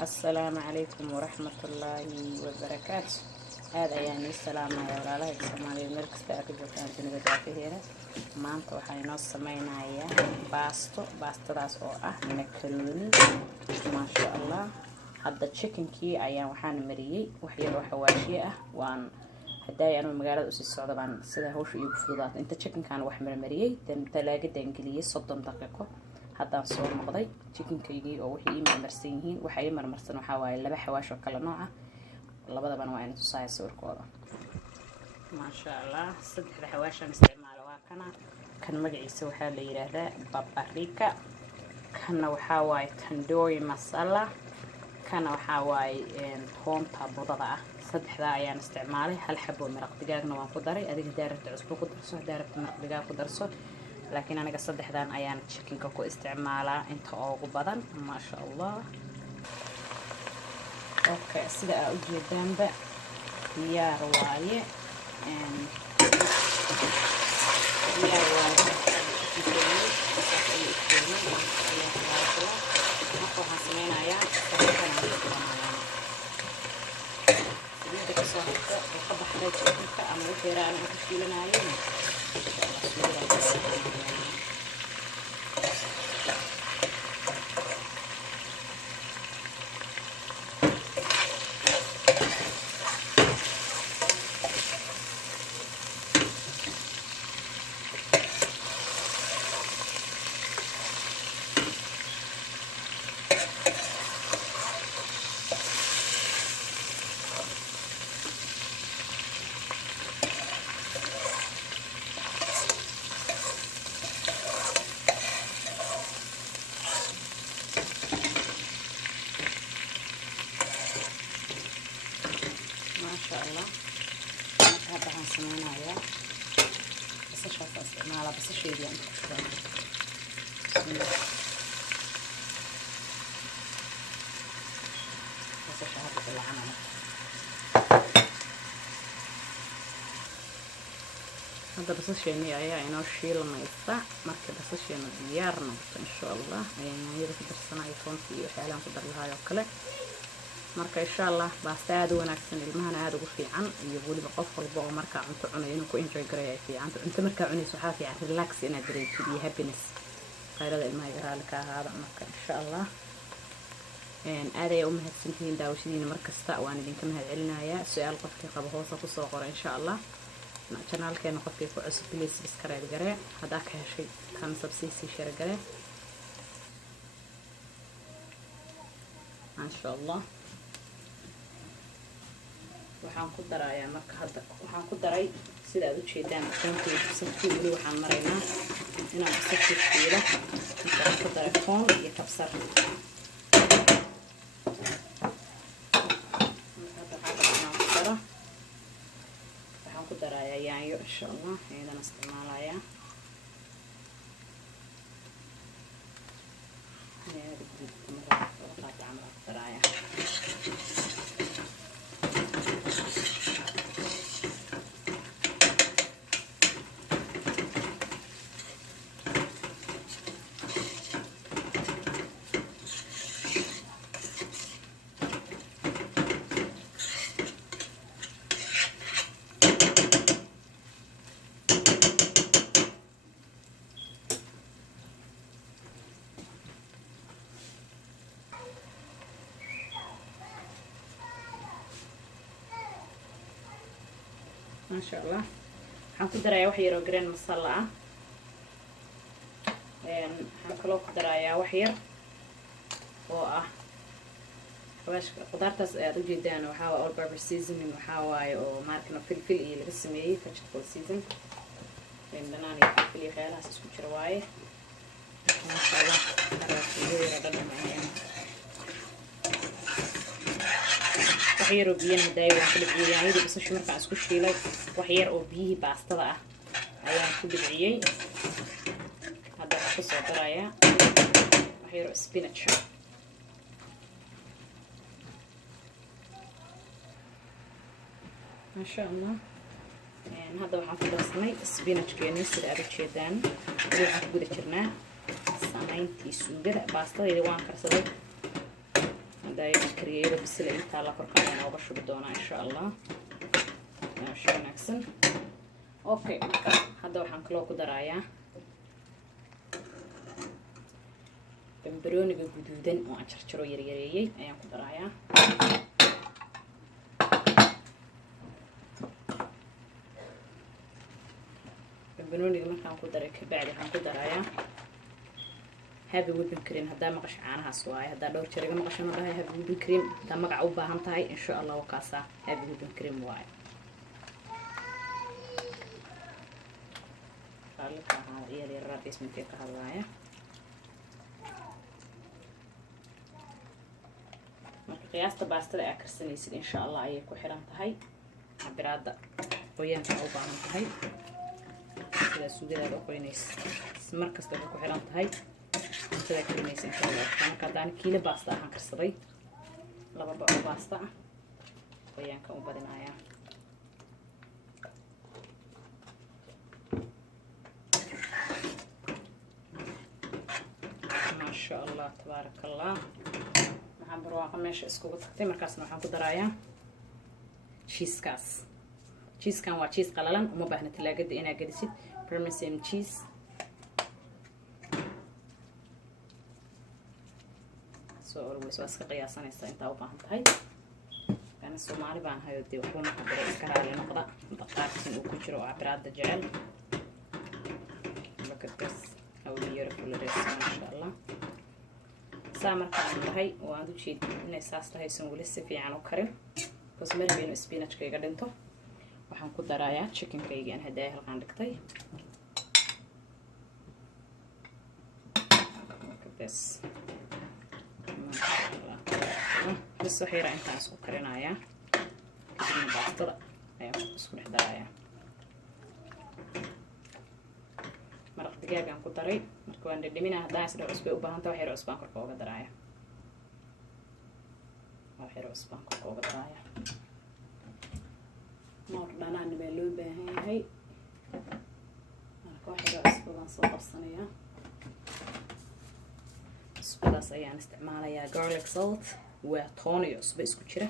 السلام عليكم ورحمة الله وبركاته. هذا يعني السلام يا ولاله السومالي المركز تأكد وكان تنقل فيها ما أنت وحين نص مينا يا باستو راس أو مكروني ما شاء الله. هذا تشيكن كي أيام وحان مريي وحيروح حواشية وان هداي أنا مقالة أسي السعودة بان سيدا هوش يبفضات أنت تشيكن كان وحمر مريي تم تلاقي دنقلية صدن دقيقة هذا صور مقضي تشيكن كيجي أو وحي مرسينهين وحي مرسن وحواي لبا حواش وكلا نوعه labada bana waa in tusay sawirkooda ma sha Allah saddex xawaashan isticmaalo waa kan magaciisa waxa la yiraahdaa paprika kana waxa waay tandoori masala kana waxa waay toonta budada ah saddexda ayaan isticmaalay hal xabo maraq digaagna waan ku daray adiga daarabta cusbo ku darso daarabta maraq digaag ku darso laakiin aniga saddexdan ayaan chickenka ku isticmaalaa inta ugu badan ma sha Allah. اوكي سيدا ujeedaan ba diyaar waaye waxaan sameynayaa ka baxday chickenka ama wixii aan ku shiilanayo هذا هنسمينا يا بس شوف استعماله بس شيء يعني بس شوف العمل هذا بس شيء يعني إنه شيء لما يطلع مركب بس شيء ديارنا إن شاء الله يعني يبي في السنة يكون في حالة نقدر لها يوكله marka insha Allah baasta aad wanaagsan ilmahan aad ugu fiican iyo waliba qof walba oo marka cunto cunayo inuu ku enjoy gareeyo fiican inta marka cunayso waxa fiican relax inaad dareentid iyo happiness qayrada ilmaha yaraal ka ahaada marka insha Allah aad ay u mahadsantihiin daawashadiina markasta waan idinka mahadcelinayaa su'aal qofkii qabo hoos ku soo qoro insha Allah channelkeena qofkii ku cusub please subscribe garee hadaa ka heshay kan subscribe share garee insha Allah waxaan ku darayaa marka hadda waxaan ku daray sida aad u jeedaan toontii sabti wali waxaan maraynaa inaan sabti fiiro waxaan ku daray toon iyo kabsar waxaan ku darayaa yaanyo insha Allah ayadana isticmaalayaa ما شاء الله waxaan ku darayaa wax yar oo green masala ah waxaan kaloo ku darayaa wax yar oo ah xawaashka qudaartaas aad u jeedaan waxa waa all purpose seasoning waxa waaye oo markana filfil iyo laga sameeyay vegetable season banana iyo filfil iyo khayraas isku jira waaye ma sha Allah waxyar oo biyaha daay waan ku dhigay yaayada basasha marka isku shiilay waxyar oo biyihi baastada ah ayaan ku dhigay hadda ku soo daraya waxyar oo spinach ma sha Allah hadda waxaan ku darsanay spinach keeni sida aad u jeedaan waxaan ku guda jirnaa samayntii suugada baastadayda waan karsaday دايما كرييرة بس اللي انت على فرقة أنا وبشرب دونا إن شاء الله. ماشي نكسن. أوكي هذا وحن كلو كدرايا. بمبروني بجدودن وأشرشرو يريريي أيام كدرايا. بمبروني مركان كدري كبعد حن كدرايا. هذا ويبن كريم هذا مقش عنها سواي هذا دور شريك مقش أنا بهاي هذا ويبن كريم هذا مقع وباهم تاي إن شاء الله وكاسة هذا ويبن كريم واي. قال هذا يلي الرئيس من كيك هذايا. قياسته باستة أكرسنيسي إن شاء الله أيكو حرام تهاي عبرادة ويان كأوبان تهاي كذا سوجي هذا كوينيس مركز تبقى حرام تهاي كذا كوينيس إن شاء الله أنا كداني كيلو باستة هكرسري لبا بقى باستة ويان كأوبان آيا ما شاء الله تبارك الله. waxaan barwaaqo meesha iskugu tagtay markaasna waxaan ku darayaa cheese-kaas. cheese-kan waa cheese qalalan uma baahna talaagada inaad gelisid parmesan cheese. soo always waa iska qiyaasanaysaa intaa u baahan tahay. kana Soomaali baan hayo dee waxuna ku daray iska raali noqda maqaarkiin uu ku jiro oo cabiraada jecel. markaas awliyeer kullees insha Allah. markaan tahay waan u jeedin inay saas tahay san wali si fiican u karin bas marbayno spinachkayga dhinto waxaan ku darayaa chickenkayga aan haday halkaan dhigtay bas waxayra intaan isku karinayaa kadibna baastada ayaan isku dhex darayaa maraq digaagaan ku daray marka waan dhadhaminaa haddaan isdha cusbay u baahan tahay waxyar cusbaan korka uga daraaya noor dhanaan baa loo baahan yahay marka waxyar cusbadaan soo qabsanayaa cusbadaas ayaan isticmaalayaa garlic salt waa toon iyo cusbo isku jira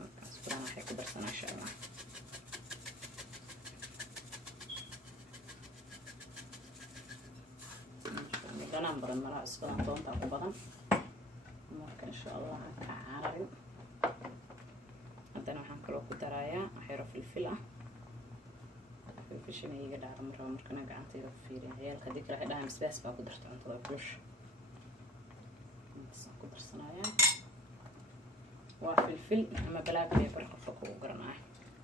marka cusbadaan waxay ku darsanaa insha Allah. أنا برا المرأة أسفلان طون تاكو بدن ممكن إن شاء الله كعارين عندنا وحن كلو كدرايا حيرو فلفلة فلفل يجي دار مرة ممكن أنا قاعد تيجي فيري هي الخديك راح يدها مسبس فقدرت عن طول كلش بس قدر صنايع وفلفل أما بلاك بيبر خفقو وقرناه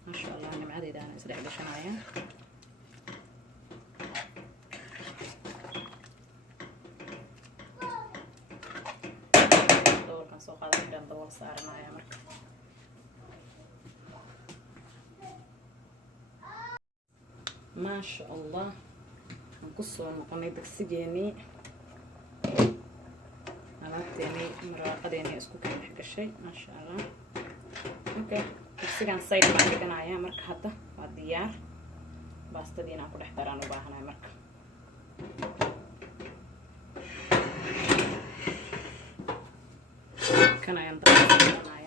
ما شاء الله أنا معدي ده أنا أسرع بشنايا ما شاء الله نقصوا نقني دكسجيني عملتني مراقديني اسكو كان حق الشيء ما شاء الله. اوكي دكسجان صيد بعد كنايا مرك هذا الديار باستدينا كل احترام وباهنا مرك كنا ينضرب كنايا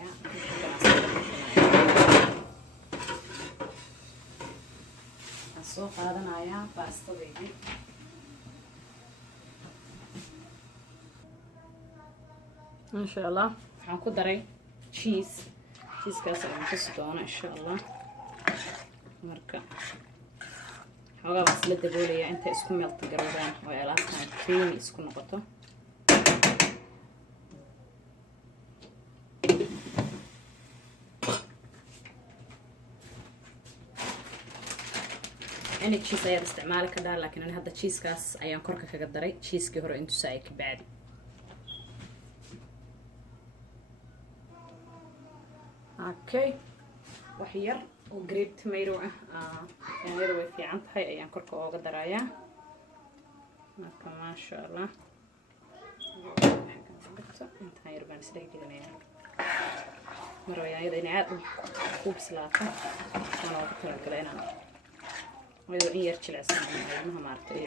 soo qaadanayaa baastadaydi insha Allah. waxaan ku daray cheese-kaas aan ku doono insha Allah. marka xogaa bas la daboolaya inta isku melt garoodaan oo alaabtan creamy isku noqoto. أنا cheese أيام استعمال كذا لكن أنا هذا cheese كاس أيام كركة كقدري cheese كهرو أنتو سايك بعد. أوكي وحير وجريب تميرو يعني يروي في عند هاي أيام كركة وقدرايا. ما شاء الله. أنت هاي ربنا سلك كذا نيا. مرة يعني إذا نعاد خوب سلاطة أنا وقتها كلنا. وإذا إيه يرتشل عسنا المهم عرفت إيه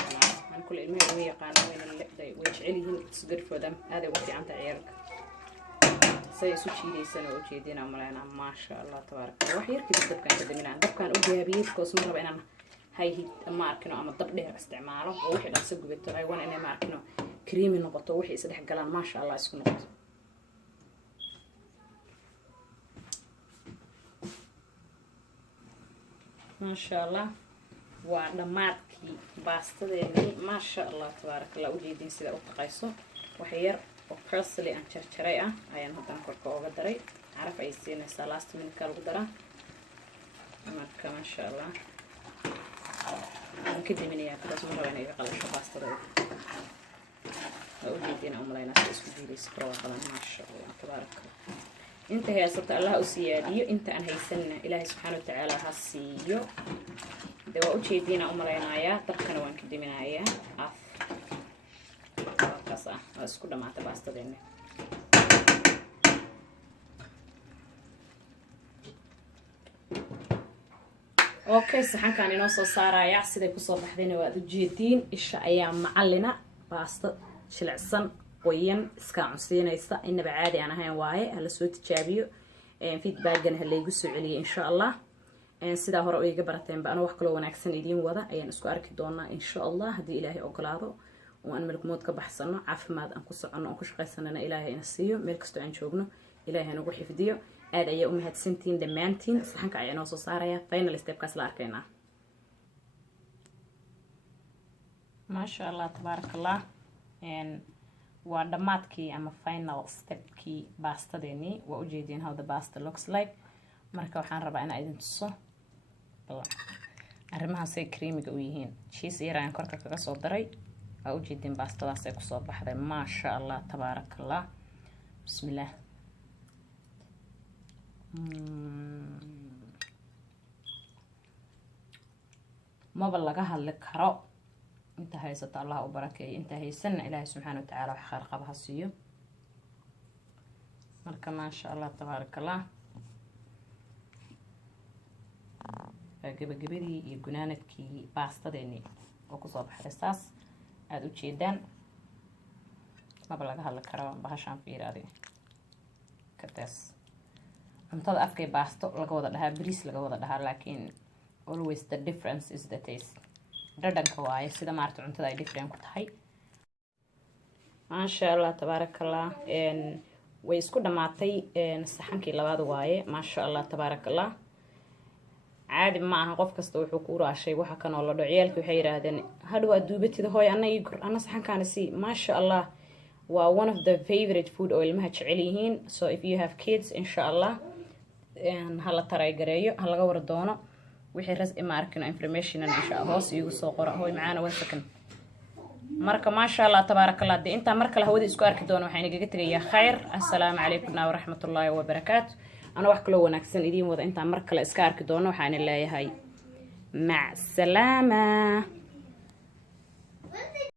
أنا كل المهم هي قانا وين اللي ويجعلهم تصدر فدم هذا وقت عن تعيرك سيسو شيديسنا وجيدينا ملينا ما شاء الله تبارك الله وحير كده دبكان كدمنا دبكان وجابيس كوس مرة بيننا هاي ما أركنه أما الضب ده استعماله ووحي لا سجوا بالترى وانا أنا ما أركنه كريمي نقطة وحي يصلح قلان ما شاء الله يسكن نقطة ما شاء الله ودمادكي باستديني ما شاء الله تبارك الله وجيدين سيدا وتقايسو وحير وبرسلي أن شرشري أيان هدان كوركو وقدري عرف أي سينة سالاست من كالقدرة مركا ما شاء الله ممكن دي مني كده اسمه ربنا يقلل شو باستدي وجيدين أملاينا سيسو جيدي سكروا قلن ما شاء الله تبارك الله انت هي صرت الله أسياديو انت أن هيسنة إلهي سبحانه وتعالى هاسيو دوا ujeedina u maleynaya dabkana waan ka diminaya af kasa isku dhamaata baastadeena okay saxankan inoo soo saaraya siday ku soo baxdayna waad ujeedin isha ayaa macallina baasta shilcsan qoyan iska cunsiinaysa inaba caadi aan ahayn waaye hala soo tijaabiyo feedback-gana ha laygu soo celiyo insha Allah sida hore oo iga barateen baan wax kale wanaagsan idin wada ayaan isku arki doonaa insha Allah hadii Ilaahay ogolaado oo aan malkumood ka baxsano caafimaad aan ku socono oo ku shaqaysanana Ilaahay ina siiyo meel kasto aan joogno Ilaahay nagu xifdiyo aad ayay u mahadsantiin dhamaantiin saxanka ayaan soo saaraya final step kaas la arkayna ma sha Allah tabarakallah waa dhamaadkii ama final step-kii baastadeeni waa u jeedin how the pasta looks like marka waxaan rabaa in aan idin tuso arrimahaas ay creamiga u yihiin cheese yaraan korka kaga soo daray waa u jeedin baastadaas ay ku soo baxday ma sha Allah tabarakallah bismillah ما بلغها هالكرو انت هيسة الله وبركة انت هيسن إلهي سبحانه وتعالى وحخرق بها السيو مركا ما شاء الله تبارك الله جبري يجنانك كي باستا ديني وكصوب حساس أدو تشيدان ما بلغها هالكرو بهاشان في رادي كتاس انتظر أفكي باستو لقوضة لها بريس لقوضة لها لكن always the difference is the taste dhadhanka waaye sida maarta cuntada ay different ku tahay ma sha Allah tabarakallah way isku dhamaatay saxankii labaad waaye ma sha Allah tabarakallah caadi ma aha qof kasta wuxuu ku raashay waxa kan oo la dhaciyalku waxay yiraahdeen hadhow aduubatida hooy ana saxankaana si ma sha Allah waa one of the favorite food oo ilmaha jecel yihiin so if you have kids insha Allah hala taray gareeyo halaga war doono wixii ras ima arkino information insha Allah hoos igu soo qoro hooy macaana waan sakan marka ma sha Allah tabarakallah inta marka la hawada isku arki doono waxaan igaga tagayaa khayr assalaamu alaykum wa rahmatullahi wa barakaatuh ana wax kale wanaagsan idin wada inta marka la iska arki doono waxaan leeyahay ma salaama